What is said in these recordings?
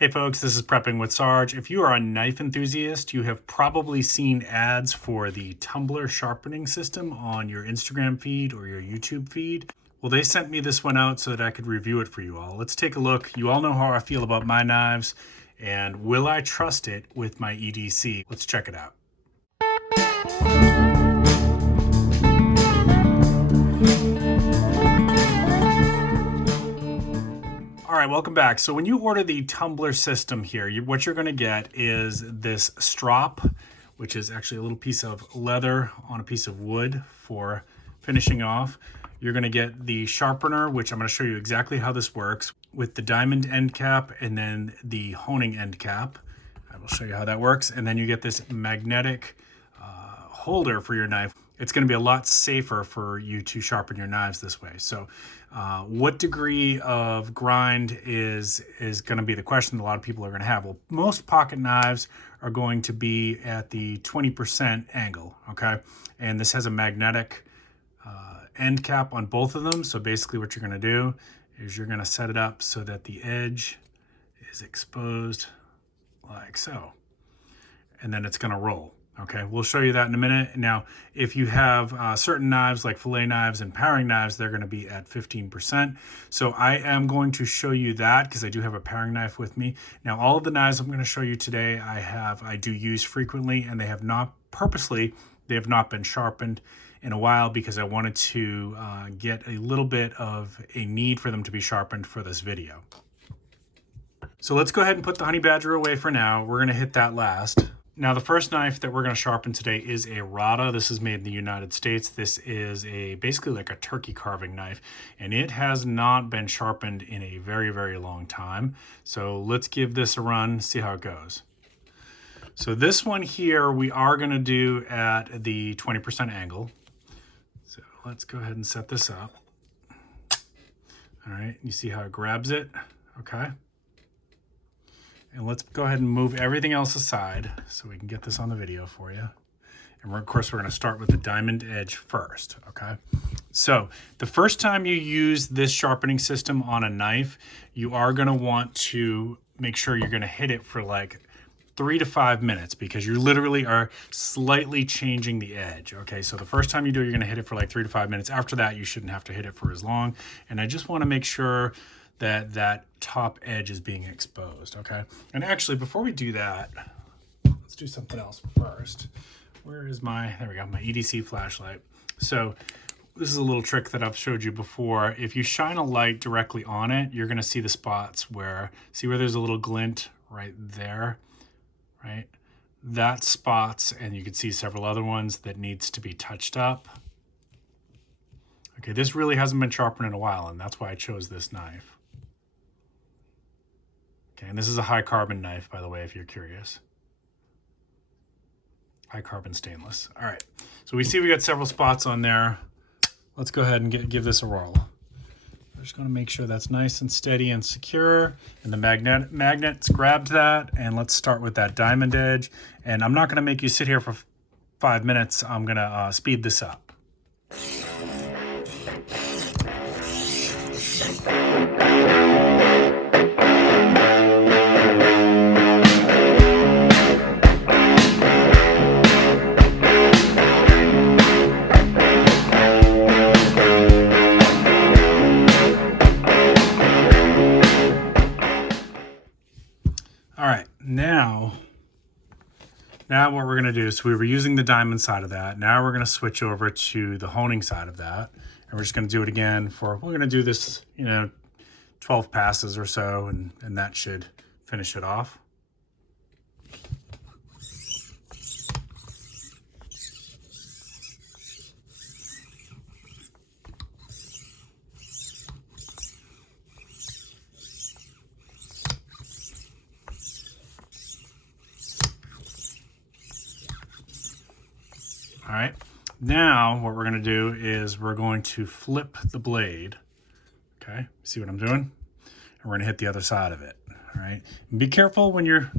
Hey folks, this is Prepping with Sarge. If you are a knife enthusiast, you have probably seen ads for the Tumbler Sharpening System on your Instagram feed or your YouTube feed. Well, they sent me this one out so that I could review it for you all. Let's take a look. You all know how I feel about my knives, and will I trust it with my EDC? Let's check it out. All right, welcome back. So when you order the Tumbler system here, what you're gonna get is this strop, which is actually a little piece of leather on a piece of wood for finishing off. You're gonna get the sharpener, which I'm gonna show you exactly how this works, with the diamond end cap and then the honing end cap. I will show you how that works. And then you get this magnetic holder for your knife. It's going to be a lot safer for you to sharpen your knives this way. So what degree of grind is going to be the question a lot of people are going to have. Well, most pocket knives are going to be at the 20% angle, okay? And this has a magnetic end cap on both of them. So basically what you're going to do is you're going to set it up so that the edge is exposed like so. And then it's going to roll. Okay, we'll show you that in a minute. Now, if you have certain knives like fillet knives and paring knives, they're going to be at 15%. So I am going to show you that because I do have a paring knife with me. Now, all of the knives I'm going to show you today, I do use frequently, and they have not been sharpened in a while because I wanted to get a little bit of a need for them to be sharpened for this video. So let's go ahead and put the honey badger away for now. We're going to hit that last. Now, the first knife that we're going to sharpen today is a Rada. This is made in the United States. This is basically like a turkey carving knife, and it has not been sharpened in a very, very long time. So let's give this a run, see how it goes. So this one here, we are going to do at the 20% angle. So let's go ahead and set this up. All right, you see how it grabs it? Okay. And let's go ahead and move everything else aside so we can get this on the video for you. And of course, we're going to start with the diamond edge first, okay? So the first time you use this sharpening system on a knife, you are going to want to make sure you're going to hit it for like 3 to 5 minutes because you literally are slightly changing the edge, okay? So the first time you do it, you're going to hit it for like 3 to 5 minutes. After that, you shouldn't have to hit it for as long. And I just want to make sure that top edge is being exposed, okay? And actually, before we do that, let's do something else first. Where is there we go, my EDC flashlight. So this is a little trick that I've showed you before. If you shine a light directly on it, you're gonna see the spots see where there's a little glint right there, right? That spots, and you can see several other ones that needs to be touched up. Okay, this really hasn't been sharpened in a while, and that's why I chose this knife. Okay, and this is a high carbon knife, by the way, if you're curious. High carbon stainless. All right, so we see we got several spots on there. Let's go ahead and give this a roll. We're just gonna make sure that's nice and steady and secure, and the magnets grabbed that, and let's start with that diamond edge. And I'm not gonna make you sit here for 5 minutes. I'm gonna speed this up. All right, now what we're gonna do, so we were using the diamond side of that. Now we're gonna switch over to the honing side of that. And we're just gonna do it again we're gonna do this, 12 passes or so, and that should finish it off. All right, now what we're gonna do is we're going to flip the blade. Okay, see what I'm doing? And we're gonna hit the other side of it, all right? And be careful when you're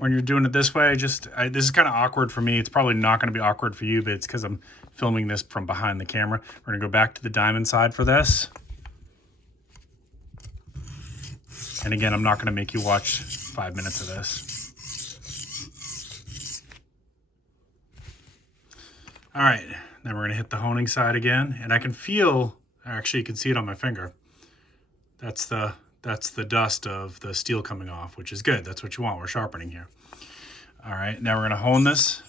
doing it this way. This is kind of awkward for me. It's probably not gonna be awkward for you, but it's because I'm filming this from behind the camera. We're gonna go back to the diamond side for this. And again, I'm not going to make you watch 5 minutes of this. All right, then we're going to hit the honing side again, and I can feel, actually you can see it on my finger. That's the dust of the steel coming off, which is good. That's what you want. We're sharpening here. All right, now we're going to hone this.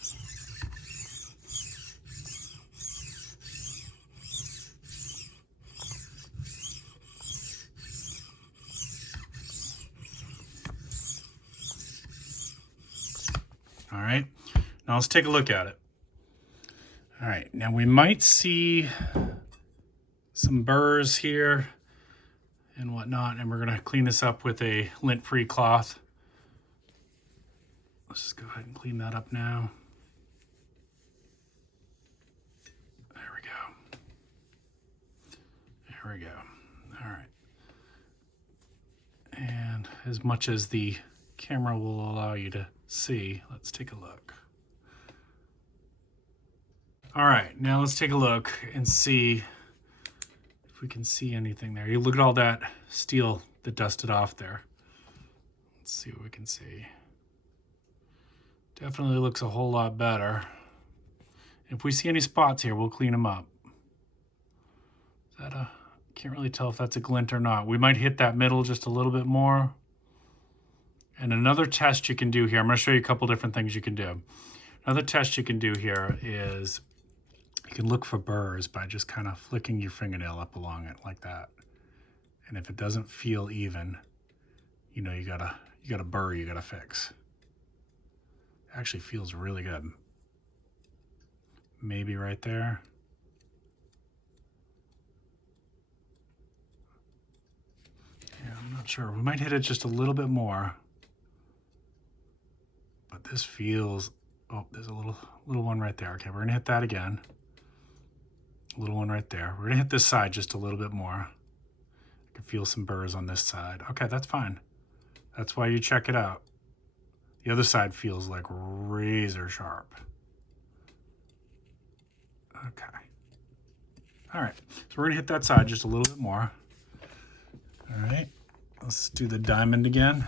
All right, now let's take a look at it. All right, now we might see some burrs here and whatnot, and we're gonna clean this up with a lint-free cloth. Let's just go ahead and clean that up now. There we go. There we go. All right. And as much as the camera will allow you to see, let's take a look. All right, now let's take a look and see if we can see anything there. You look at all that steel that dusted off there. Let's see what we can see. Definitely looks a whole lot better. If we see any spots here, we'll clean them up. Is that a, can't really tell if that's a glint or not. We might hit that middle just a little bit more. And another test you can do here, I'm going to show you a couple different things you can do. Another test you can do here is you can look for burrs by just kind of flicking your fingernail up along it like that. And if it doesn't feel even, you know you got a burr you got to fix. It actually feels really good. Maybe right there. Yeah, I'm not sure. We might hit it just a little bit more. But this feels, oh, there's a little one right there. Okay, we're gonna hit that again. A little one right there. We're gonna hit this side just a little bit more. I can feel some burrs on this side. Okay, that's fine. That's why you check it out. The other side feels like razor sharp. Okay. All right, so we're gonna hit that side just a little bit more. All right, let's do the diamond again.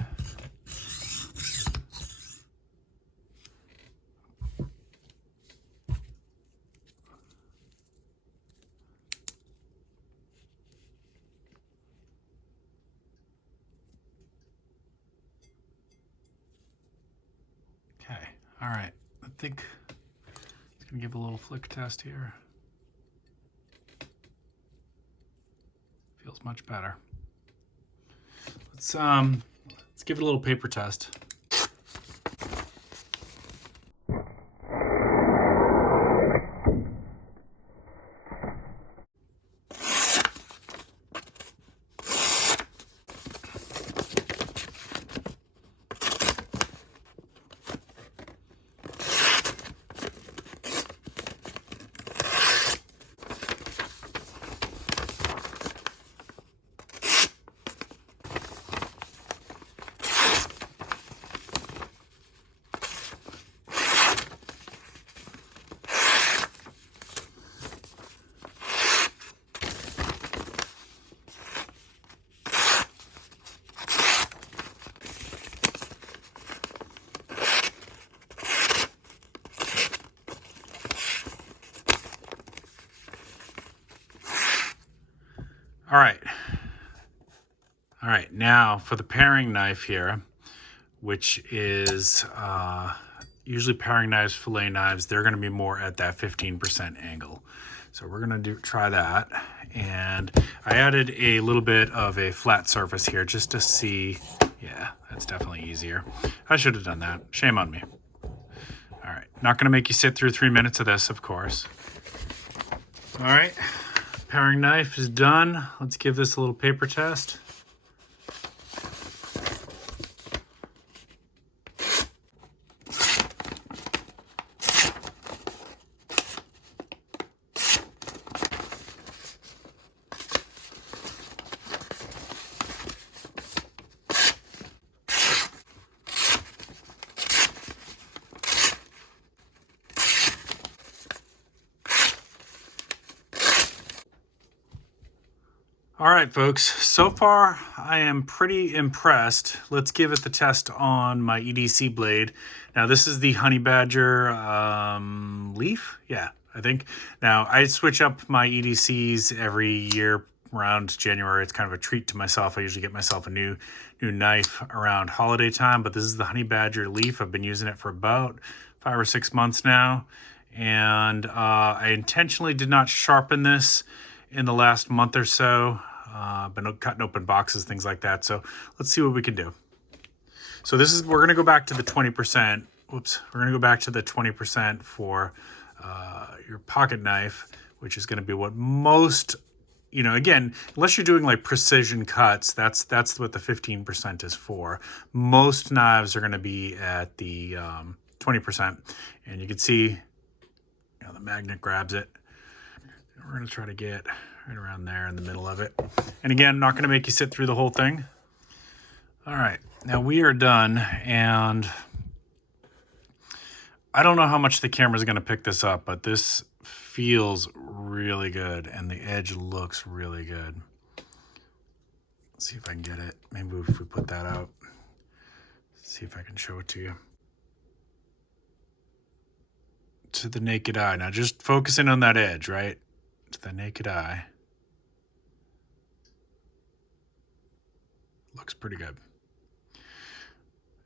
Okay, all right, I think it's gonna give a little flick test here. Feels much better. Let's give it a little paper test. All right, now for the paring knife here, which is usually paring knives, fillet knives, they're gonna be more at that 15% angle. So we're gonna try that. And I added a little bit of a flat surface here just to see, yeah, that's definitely easier. I should have done that, shame on me. All right, not gonna make you sit through 3 minutes of this, of course. All right, paring knife is done. Let's give this a little paper test. All right, folks, so far I am pretty impressed. Let's give it the test on my EDC blade. Now this is the Honey Badger leaf, yeah, I think. Now I switch up my EDCs every year around January. It's kind of a treat to myself. I usually get myself a new knife around holiday time, but this is the Honey Badger leaf. I've been using it for about 5 or 6 months now, and I intentionally did not sharpen this in the last month or so. Been cutting open boxes, things like that. So let's see what we can do. So this is, we're going to go back to the 20%. Whoops. We're going to go back to the 20% for your pocket knife, which is going to be what most, you know, again, unless you're doing like precision cuts, that's what the 15% is for. Most knives are going to be at the 20%. And you can see, you know, the magnet grabs it. We're going to try to get right around there in the middle of it. And again, not going to make you sit through the whole thing. All right, now we are done, and I don't know how much the camera is going to pick this up, but this feels really good, and the edge looks really good. Let's see if I can get it. Maybe if we put that out, see if I can show it to you. To the naked eye. Now just focusing on that edge, right? To the naked eye. Looks pretty good.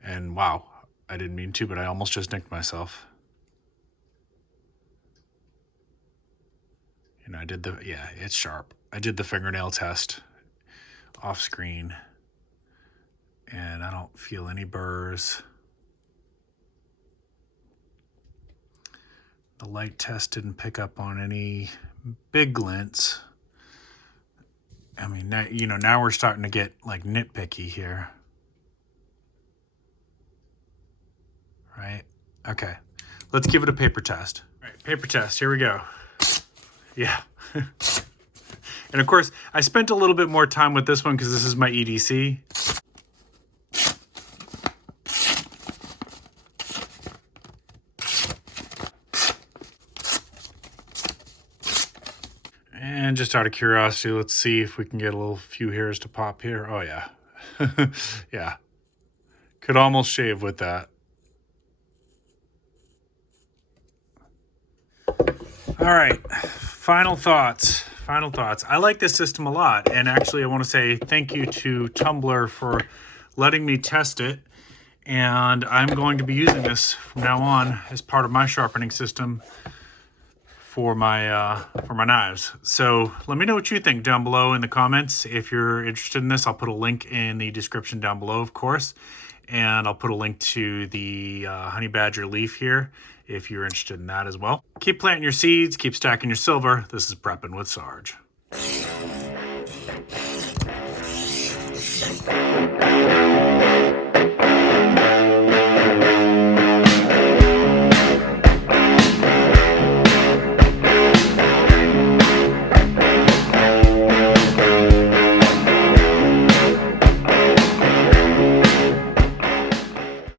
And wow, I didn't mean to, but I almost just nicked myself. You know, I did the, yeah, it's sharp. I did the fingernail test off screen, and I don't feel any burrs. The light test didn't pick up on any big glints. I mean, now, you know, now we're starting to get like nitpicky here. Right? Okay. Let's give it a paper test. All right, paper test. Here we go. Yeah. And of course, I spent a little bit more time with this one because this is my EDC. And just out of curiosity, let's see if we can get a few hairs to pop here. Oh yeah. Yeah. Could almost shave with that. All right. Final thoughts. Final thoughts. I like this system a lot. And actually, I want to say thank you to Tumbler for letting me test it. And I'm going to be using this from now on as part of my sharpening system for my knives. So let me know what you think down below in the comments. If you're interested in this, I'll put a link in the description down below, of course, and I'll put a link to the Honey Badger leaf here if you're interested in that as well. Keep planting your seeds, keep stacking your silver. This is Prepping with Sarge.